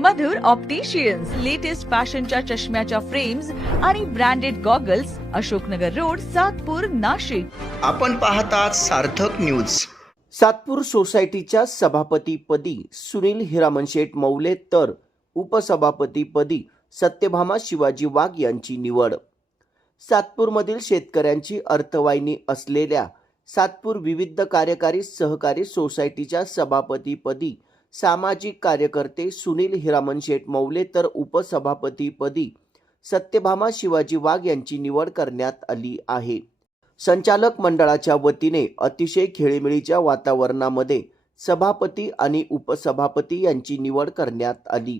मधुर opticians latest फॅशनच्या चष्म्याच्या frames आणि branded goggles, Ashoknagar road, Satpur, Nashik. आपण पाहतात सार्थक न्यूज. सातपूर सोसायटीच्या सभापतीपदी सुनील हिरामनशेठ मौले तर उपसभापतीपदी सत्यभामा शिवाजी वाघ यांची निवड. सातपूरमधील शेतकऱ्यांची अर्थवाहिनी असलेल्या सातपूर विविध कार्यकारी सहकारी सोसायटीच्या सभापतीपदी सामाजिक कार्यकर्ते सुनील हिरामनशेठ मौले तर उपसभापतीपदी सत्यभामा शिवाजी वाघ यांची निवड करण्यात आली आहे. संचालक मंडळाच्या वतीने अतिशय खेळीमेळीच्या वातावरणामध्ये सभापती आणि उपसभापती यांची निवड करण्यात आली.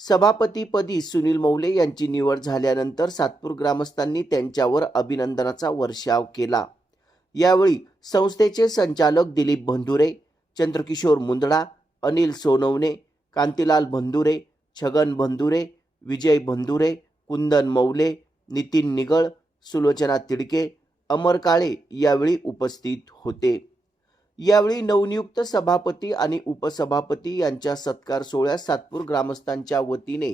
सभापतीपदी सुनील मौले यांची निवड झाल्यानंतर सातपूर ग्रामस्थांनी त्यांच्यावर अभिनंदनाचा वर्षाव केला. यावेळी संस्थेचे संचालक दिलीप भंदुरे, चंद्रकिशोर मुंदडा, अनिल सोनवणे, कांतीलाल भंदुरे, छगन भंदुरे, विजय भंदुरे, कुंदन मौले, नितीन निगळ, सुलोचना तिडके, अमर काळे यावेळी उपस्थित होते. यावेळी नवनियुक्त सभापती आणि उपसभापती यांच्या सत्कार सोहळ्यात सातपूर ग्रामस्थांच्या वतीने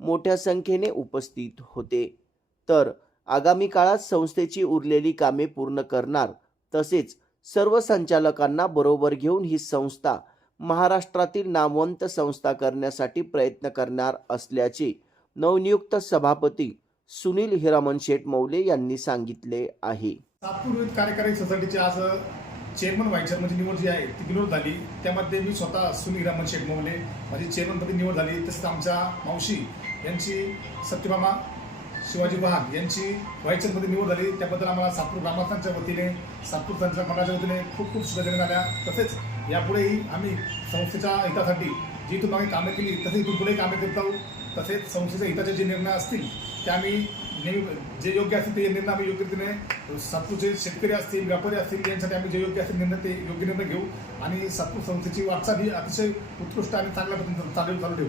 मोठ्या संख्येने उपस्थित होते. तर आगामी काळात संस्थेची उरलेली कामे पूर्ण करणार तसेच सर्व संचालकांना बरोबर घेऊन ही संस्था महाराष्ट्रातील नामवंत संस्था करण्यासाठी प्रयत्न करणार असल्याचे नवनियुक्त सभापती सुनील हिरामनशेठ मौले यांनी सांगितले आहे. सातपूर विविध कार्यकारी सोसायटीचे आज चेअरमन व्हाईस चेअरमनची निवड जी आहे ती निवड झाली. त्यामध्ये मी स्वतः सुनील हिरामनशेठ मौले माझी चेअरमनपदी निवड झाली. तसेच आमच्या मावशी यांची सत्यभामा शिवाजी वाघ यांची व्हाईस चेअरमनपदी निवड झाली. त्याबद्दल आम्हाला सातपूर ग्रामस्थांच्या वतीने, सातपूर संचालक मंडळाच्या वतीने खूप खूप शुभेच्छा झाल्या. तसेच यापुढेही आम्ही संस्थेच्या हितासाठी जी इथून आम्ही कामे केली तसेच इथून पुढे कामे करत आहोत. तसेच संस्थेच्या हिताचे जे निर्णय असतील ते आम्ही नेहमी जे योग्य असतील ते निर्णय आम्ही योग्य रीतीने सातपूरचे शेतकरी असतील, व्यापारी असतील यांसाठी आम्ही जे योग्य असतील निर्णय ते योग्य निर्णय घेऊ आणि सातपूर संस्थेची वाटचाल ही अतिशय उत्कृष्ट आणि चांगल्या पद्धतीने चालू ठेवू.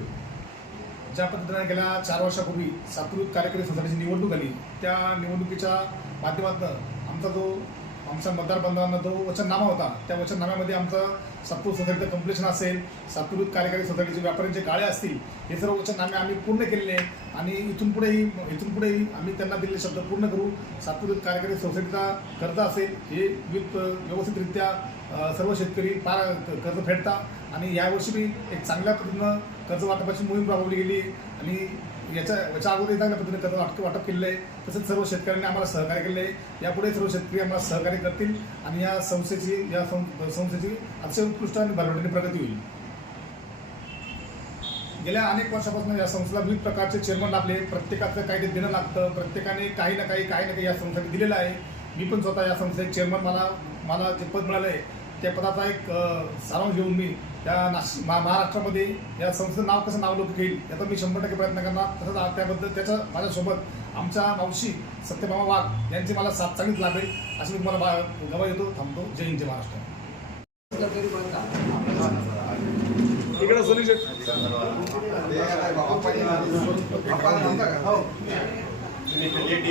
ज्या पद्धतीने गेल्या 4 वर्षापूर्वी सातपूर कार्यकारी सोसायटीची निवडणूक आली त्या निवडणुकीच्या माध्यमातून आमच्या मतदार बांधवांना जो वचननामा होता त्या वचननाम्यामध्ये आमचं सातपूर सोसायटीचं कम्प्लिशन असेल, सातपूर कार्यकारी सोसायटीचे व्यापाऱ्यांचे गाळे असतील, हे सर्व वचननामे आम्ही पूर्ण केलेले आणि इथून पुढेही आम्ही त्यांना दिलेले शब्द पूर्ण करू. सातपूर कार्यकारी सोसायटीचा कर्ज असेल हे व्यवस्थितरित्या सर्व शेतकरी कर्ज फेडतात आणि यावर्षी बी एक चांगल्या पद्धतीनं कर्ज वाटपाची मोहीम राबवली गेली आणि याच्या अगोदर चांगल्या पद्धतीने कर्ज वाटप केलेलं आहे. तसेच सर्व शेतकऱ्यांनी आम्हाला सहकार्य केले आहे. यापुढे सर्व शेतकरी आम्हाला सहकार्य करतील आणि या संस्थेची अतिशय उत्कृष्ट आणि भरभराटीने प्रगती होईल. गेल्या अनेक वर्षापासून या संस्थेला विविध प्रकारचे चेअरमन लाभले. प्रत्येकाचं काही देणं लागतं, प्रत्येकाने काही ना काही या संस्थेसाठी दिलेलं आहे. मी पण स्वतः या संस्थेचे चेअरमन मला जे पद मिळालं आहे त्या पदाचा एक सारांश घेऊन मी या महाराष्ट्रामध्ये या संस्थेचं नाव कसं नावलौकिक येईल याचा मी 100% प्रयत्न करणार. तसंच त्याबद्दल माझ्यासोबत आमच्या मावशी सत्यभामा वाघ यांची मला साथ चांगलीच लाभेल अशी मी तुम्हाला गवा येतो. थांबतो. जय हिंद, जय महाराष्ट्र.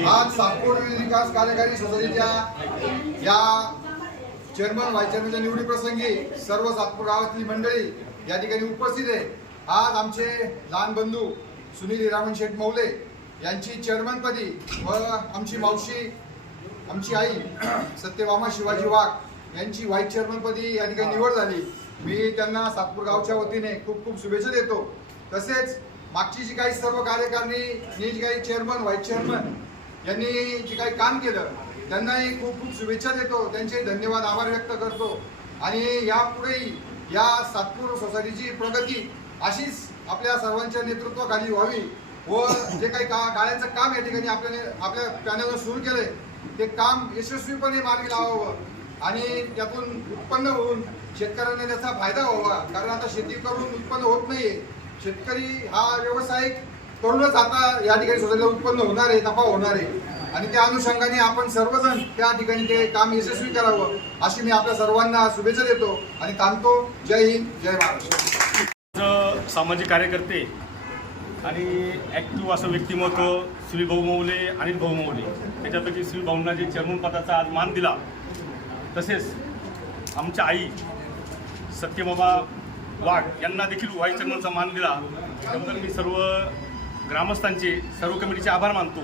आज सातपूर विकास कार्यकारी सोसायटीच्या या चेअरमन व्हाईस चेअरमनच्या निवडी प्रसंगी सर्व सातपूर गावातील मंडळी या ठिकाणी उपस्थित आहे. आज आमचे लहान बंधू सुनील हिरामनशेठ मौले यांची चेअरमनपदी व आमची मावशी, आमची आई सत्यभामा शिवाजी वाघ यांची व्हाईस चेअरमनपदी या ठिकाणी निवड झाली. मी त्यांना सातपूर गावच्या वतीने खूप खूप शुभेच्छा देतो. तसेच मागची जी काही सर्व कार्यकारिणी जी काही चेअरमन व्हाईस चेअरमन यांनी जे काही काम केलं त्यांनाही खूप खूप शुभेच्छा देतो. त्यांचे धन्यवाद, आभार व्यक्त करतो आणि यापुढेही या सातपूर सोसायटीची प्रगती अशीच आपल्या सर्वांच्या नेतृत्वाखाली व्हावी व जे काही गाळ्यांचं काम या ठिकाणी आपल्या पॅनलनं सुरू केलंय ते काम यशस्वीपणे मार्गी लावावं आणि त्यातून उत्पन्न होऊन शेतकऱ्यांना त्याचा फायदा व्हावा. कारण आता शेती करून उत्पन्न होत नाहीये. शेतकरी हा व्यावसायिक करूनच आता या ठिकाणी सोसायटीला उत्पन्न होणार आहे, नफा होणार आहे आणि त्या अनुषंगाने आपण सर्वजण त्या ठिकाणी ते काम यशस्वी करावं अशी मी आपल्या सर्वांना शुभेच्छा देतो आणि थांबतो. जय हिंद, जय महाराष्ट्र. सामाजिक कार्यकर्ते आणि ॲक्टिव्ह असं व्यक्तिमत्व सुनील भाऊ मौले, अनिल भाऊ मौले त्याच्यापैकी सुनील भाऊंना जे चेअरमन पदाचा आज मान दिला. तसेच आमच्या आई सत्यभामा वाघ यांना देखील व्हाईस चेअरमनचा मान दिला त्याबद्दल मी सर्व ग्रामस्थांचे सर्व कमिटीचे आभार मानतो.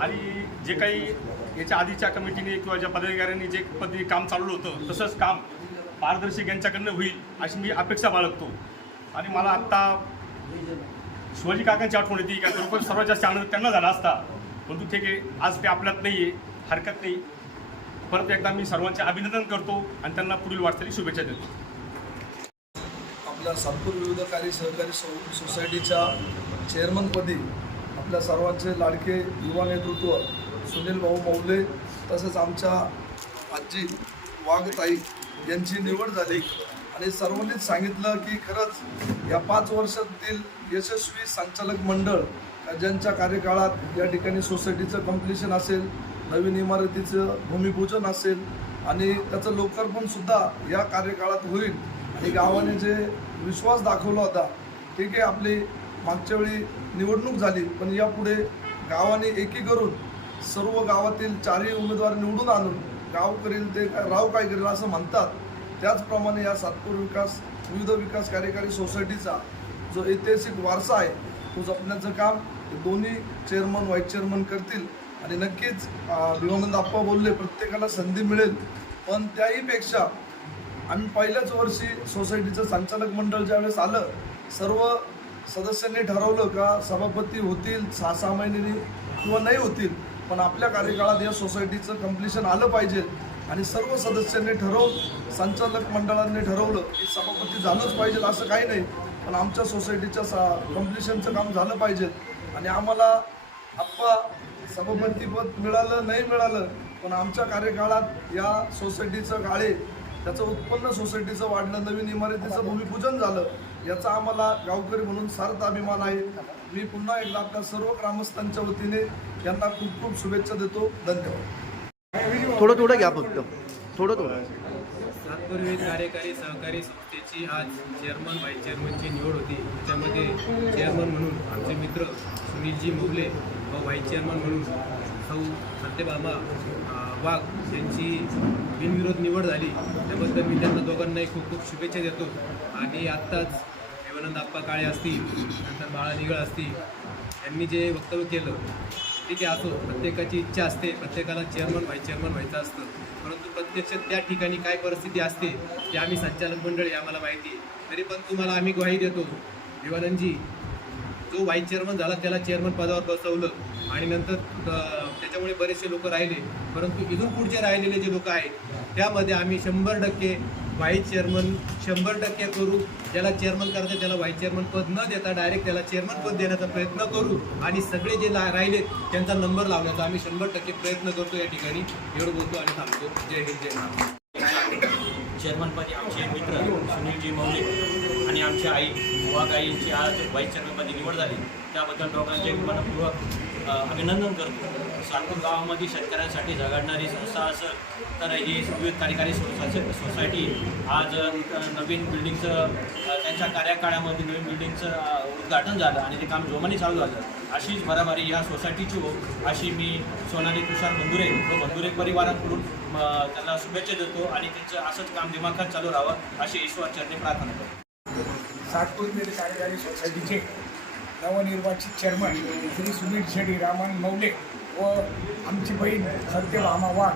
आणि जे काही याच्या आधीच्या कमिटीने किंवा ज्या पदाधिकाऱ्यांनी जे पद्धती काम चालवलं होतं तसंच काम पारदर्शक यांच्याकडनं होईल अशी मी अपेक्षा बाळगतो. आणि मला आत्ता शिवाजी काकांची आठवण येते की लोक सर्वात जास्त आनंद त्यांना झाला असता, परंतु ठीक आहे, आज ते आपल्यात नाही आहे, हरकत नाही. परत एकदा मी सर्वांचे अभिनंदन करतो आणि त्यांना पुढील वाटचाली शुभेच्छा देतो. आपल्या सातपूर विविधकारी सहकारी सोसायटीच्या चेअरमनपदी आपल्या सर्वांचे लाडके युवा नेतृत्व सुनील भाऊ मौले तसेच आमच्या आजी वाघताई यांची निवड झाली. आणि सर्वांनीच सांगितलं की खरंच या 5 वर्षातील यशस्वी संचालक मंडळ ज्यांच्या कार्यकाळात या ठिकाणी सोसायटीचं कम्प्लिशन असेल, नवीन इमारतीचं भूमिपूजन असेल आणि त्याचं लोकार्पणसुद्धा या कार्यकाळात होईल. आणि गावाने जे विश्वास दाखवला होता, ठीक आहे, आपली मागच्या वेळी निवडणूक झाली पण यापुढे गावाने एकी करून सर्व गावातील 4ही उमेदवार निवडून आणून गाव करील ते राव काय करेल असं म्हणतात. त्याचप्रमाणे या सातपूर विविध विकास कार्यकारी सोसायटीचा जो ऐतिहासिक वारसा आहे तो जपण्याचं काम दोन्ही चेअरमन व्हाईस चेअरमन करतील. आणि नक्कीच विवानंद आप्पा बोलले प्रत्येकाला संधी मिळेल, पण त्याहीपेक्षा आम्ही पहिल्याच वर्षी सोसायटीचं संचालक मंडळ ज्यावेळेस आलं सर्व सदस्यांनी ठरवलं का सभापती होतील 6-6 महिन्यांनी किंवा नाही होतील, पण आपल्या कार्यकाळात या सोसायटीचं कम्प्लिशन आलं पाहिजे. आणि सर्व सदस्यांनी ठरवून संचालक मंडळांनी ठरवलं की सभापती झालंच पाहिजे असं काही नाही, पण आमच्या सोसायटीच्या कम्प्लिशनचं काम झालं पाहिजे. आणि आम्हाला आप्पा सभापतीपद मिळालं नाही मिळालं, पण आमच्या कार्यकाळात या सोसायटीचं गाळे त्याचं उत्पन्न सोसायटीचं वाढलं, नवीन इमारतीचं भूमिपूजन झालं, याचा आम्हाला गावकरी म्हणून सार्थ अभिमान आहे. मी पुन्हा एकदा आपल्या सर्व ग्रामस्थांच्या वतीने यांना खूप खूप शुभेच्छा देतो. धन्यवाद. थोडं घ्या फक्त थोडं. सातपूर विविध कार्यकारी सहकारी संस्थेची आज चेअरमन व्हाईस चेअरमनची निवड होती. त्याच्यामध्ये चेअरमन म्हणून आमचे मित्र सुनीलजी मौले व व्हाईस चेअरमन म्हणून सौ सत्यभामा वाघ यांची बिनविरोध निवड झाली. त्याबद्दल मी त्यांना दोघांनाही खूप खूप शुभेच्छा देतो. आणि आत्ताच विवानंद आप्पा काळे असतील, नंतर बाळा निगळ असतील, यांनी जे वक्तव्य केलं ठीक आहे, असो, प्रत्येकाची इच्छा असते, प्रत्येकाला चेअरमन व्हाईस चेअरमन व्हायचं असतं, परंतु प्रत्यक्षात त्या ठिकाणी काय परिस्थिती असते ते आम्ही संचालक मंडळी आम्हाला माहिती आहे. तरी पण तुम्हाला आम्ही ग्वाही देतो, विवानंदजी जो व्हाईस चेअरमन झाला त्याला चेअरमन पदावर बसवलं आणि नंतर त्याच्यामुळे बरेचसे लोक राहिले, परंतु इथून पुढचे राहिलेले जे लोक आहेत त्यामध्ये आम्ही 100% व्हाईस चेअरमन 100% करू. ज्याला चेअरमन करायचं त्याला व्हाईस चेअरमन पद न देता डायरेक्ट त्याला चेअरमन पद देण्याचा प्रयत्न करू. आणि सगळे जे राहिलेत त्यांचा नंबर लावण्याचा आम्ही 100% प्रयत्न करतो. या ठिकाणी एवढं बोलतो आणि थांबतो. जय हिंद, जय महाराष्ट्र. चेअरमनपदी आमचे मित्र सुनीलजी मौले आणि आमच्या आई वाघाईंची आज व्हाईस चेअरमनपदी निवड झाली. त्याबद्दल दोघांचे मनपूर्वक अभिनंदन करतो. सातपूर गावामध्ये शेतकऱ्यांसाठी झगडणारी संस्था असेल तर ही विविध कार्यकारी सोसायटी आज नवीन बिल्डिंगचं त्यांच्या कार्यकाळामध्ये नवीन बिल्डिंगचं उद्घाटन झालं आणि ते काम जोमाने चालू झालं. अशीच भराभरी या सोसायटीची हो अशी मी सोनाली तुषार बंधुरे व बंधुरे परिवाराकडून त्यांना शुभेच्छा देतो आणि त्यांचं असंच काम दिमाखात चालू राहावं अशी ईश्वरचरणी प्रार्थना करतो. सातपूर विविध कार्यकारी सोसायटीचे नवनिर्वाचित चेअरमन श्री सुनील शेट्टी रामन मौले व आमची बहीण सत्यभामा वाघ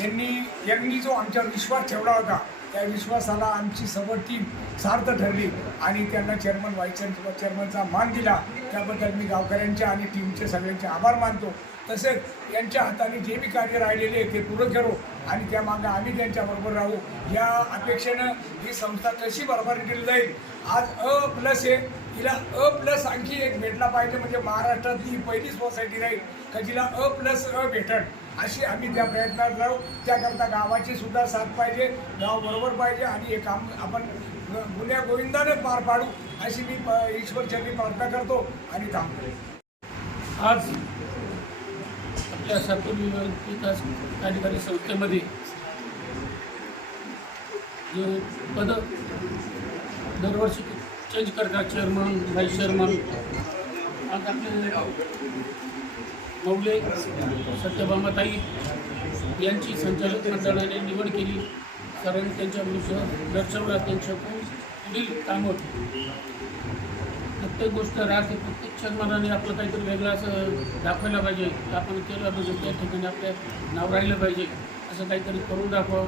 यांनी जो आमच्यावर विश्वास ठेवला होता त्या विश्वासाला आमची सर्व टीम सार्थ ठरली आणि त्यांना चेअरमन व्हाईस चेअरमनचा मान दिला. त्याबद्दल मी गावकऱ्यांच्या आणि टीमचे सगळ्यांचे आभार मानतो. तसेच यांच्या हाताने जे बी कार्य राहिलेले ते पुरं करू आणि त्यामागे आम्ही त्यांच्याबरोबर राहू या अपेक्षेनं ही संस्था कशी बरोबरी केली जाईल. आज A+ आहे, हिला A+ आणखी एक भेटला पाहिजे, म्हणजे महाराष्ट्रातली पहिली सोसायटी राहील का जिला A+A भेटल अशी आम्ही त्या प्रयत्नात राहू. त्याकरता गावाची सुद्धा साथ पाहिजे, गाव बरोबर पाहिजे आणि हे काम आपण गुन्ह्या गोविंदाने पार पाडू अशी मी ईश्वरचरणी प्रार्थना करतो आणि थांबतो. आज आपल्या सातपूर विकास कार्यकारी संस्थेमध्ये जे पद दरवर्षी चेंज करतात, चेअरमन व्हाईस चेअरमन, आज आपले मौले सत्यभामाताई यांची संचालक मंडळाने निवड केली. कारण त्यांच्या विरुद्ध दर्शवला, त्यांच्या खूप पुढील काम होते. प्रत्येक गोष्ट राहते, प्रत्येक चेअरमनाने आपलं काहीतरी वेगळं असं दाखवायला पाहिजे, की आपण केलं पाहिजे, त्या ठिकाणी आपल्या नाव राहिलं पाहिजे, असं काहीतरी करून दाखवावं.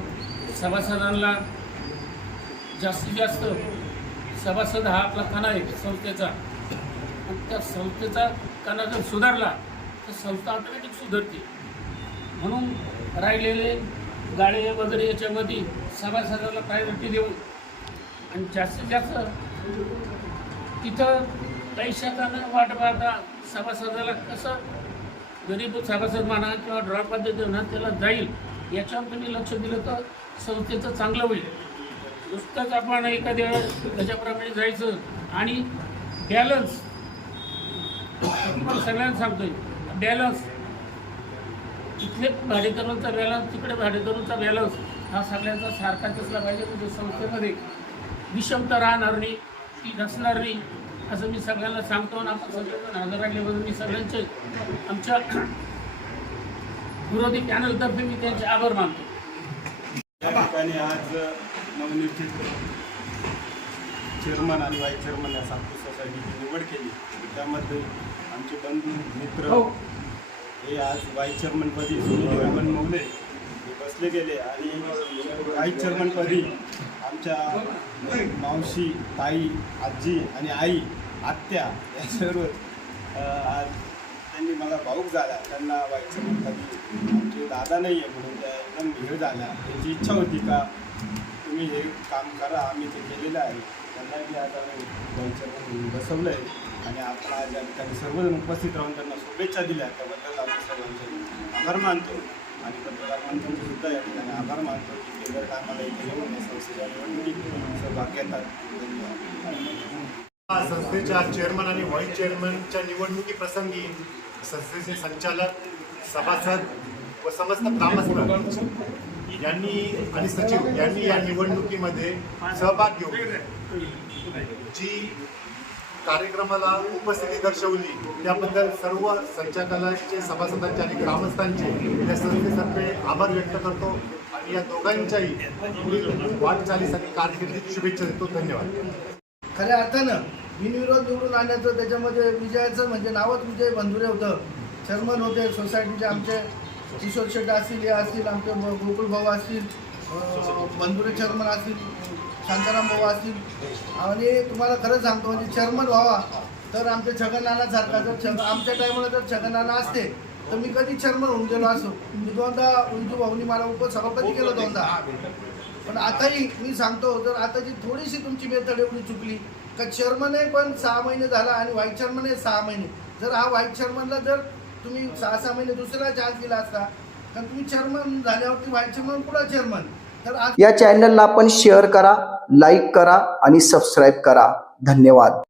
सभासदांना जास्तीत जास्त सभासद हा आपला कणा आहे संस्थेचा, आणि त्या संस्थेचा कणा जर सुधारला तर संस्था ऑटोमॅटिक सुधारते. म्हणून राहिलेले गाळे वगैरे याच्यामध्ये सभासदाला प्रायोरिटी देऊन आणि जास्तीत जास्त तिथं पैशानं वाट पाहता सभासदाला कसं गरीब सभासद म्हणा किंवा ड्रॉ पद्धतीनं त्याला जाईल याच्यावर तुम्ही लक्ष दिलं तर संस्थेचं चांगलं होईल. नुसतंच आपण एखाद्या त्याच्याप्रमाणे जायचं आणि बॅलन्स, सगळ्यांना सांगतोय बॅलन्स, इथले भाडेकरूंचा बॅलन्स, तिकडे भाडेकरूंचा बॅलन्स हा सगळ्यांचा सारखाच असला पाहिजे. म्हणजे संस्थेमध्ये विषमता राहणार नाही, ती नसणार नाही, असं मी सगळ्यांना सांगतो. आणि आपण सगळ्यांना हजर राहिल्याबद्दल मी सगळ्यांचे आमच्या विरोधी पॅनलतर्फे मी त्यांचे आभार मानतो. या ठिकाणी आज नवनिर्मित चेअरमन आणि व्हाईस चेअरमन या सातपूर सोसायटीची निवड केली. त्यामध्ये आमचे बंधू मित्र हे आज व्हाईस चेअरमनपदी सुनील हिरामन मौले हे बसले गेले आणि व्हाईस चेअरमनपदी आमच्या मावशी, ताई, आजी आणि आई, आत्या या सर्व आज त्यांनी मला भाऊक झाला. त्यांना व्हाईस चेअरमनपदी आमचे दादा नाही आहे म्हणून त्या एकदम हे झाल्या. त्यांची इच्छा होती का तुम्ही हे काम करा, आम्ही ते केलेलं आहे. त्यांनाही आज आम्ही व्हाईस चेअरमन बसवलं आहे आणि आपण आज या ठिकाणी सर्वजण उपस्थित राहून त्यांना शुभेच्छा दिल्या. त्याबद्दल आम्ही सर्वांचे आभार मानतो आणि पत्रकार मंत्र्यांचे सुद्धा या ठिकाणी आभार मानतो की केंद्र कामाला इथे येऊन या संस्थेच्या निवडणुकीत सहभाग घेतात. धन्यवाद. संस्थेच्या चेअरमन आणि व्हाईस चेअरमनच्या निवडणुकीप्रसंगी संस्थेचे संचालक, सभासद व समस्त ग्रामस्थ यांनी आणि सचिव यांनी या निवडणुकीमध्ये सहभाग घेऊन जी कार्यक्रमाला उपस्थिती दर्शवली त्याबद्दल सर्व संचालकांचे, सभासदांचे आणि ग्रामस्थांचे या संस्थेतर्फे आभार व्यक्त करतो आणि या दोघांच्याही पुढील वाटचालीसाठी कारकिर्दीत शुभेच्छा देतो. धन्यवाद. खऱ्या अर्थानं बिनविरोध निवडून आणण्याचं त्याच्यामध्ये विजयाचं म्हणजे नावच विजय बंधुरे होतं. चेअरमन होते सोसायटीचे आमचे किशोर शेट असतील, हे असतील, आमचे गोकुळ भाऊ असतील, बंधुरे चेअरमन असतील, शांताराम भाऊ असतील. आणि तुम्हाला खरं सांगतो म्हणजे चेअरमन व्हावा तर आमच्या छगननानासारखा जर आमच्या टायमाला जर छगननाना असते तर मी कधी चेअरमन होऊन गेलो असो. मी दोनदा उंजू भाऊनी मला उपसभापती केलं दोनदा. पण आताही मी सांगतो जर आताची थोडीशी तुमची मेथड एवढी चुकली का चेअरमन आहे पण 6 महिने झाला आणि व्हाईस चेअरमन आहे 6 महिने. जर हा व्हाईस चेअरमनला जर तुम्ही 6 महिने दुसरा चान्स दिला असता तर तुम्ही चेअरमन झाल्यावरती व्हाईस चेअरमन पुढे चेअरमन. तर आज या चॅनलला आपण शेअर करा, लाईक करा आणि सबस्क्राईब करा. धन्यवाद.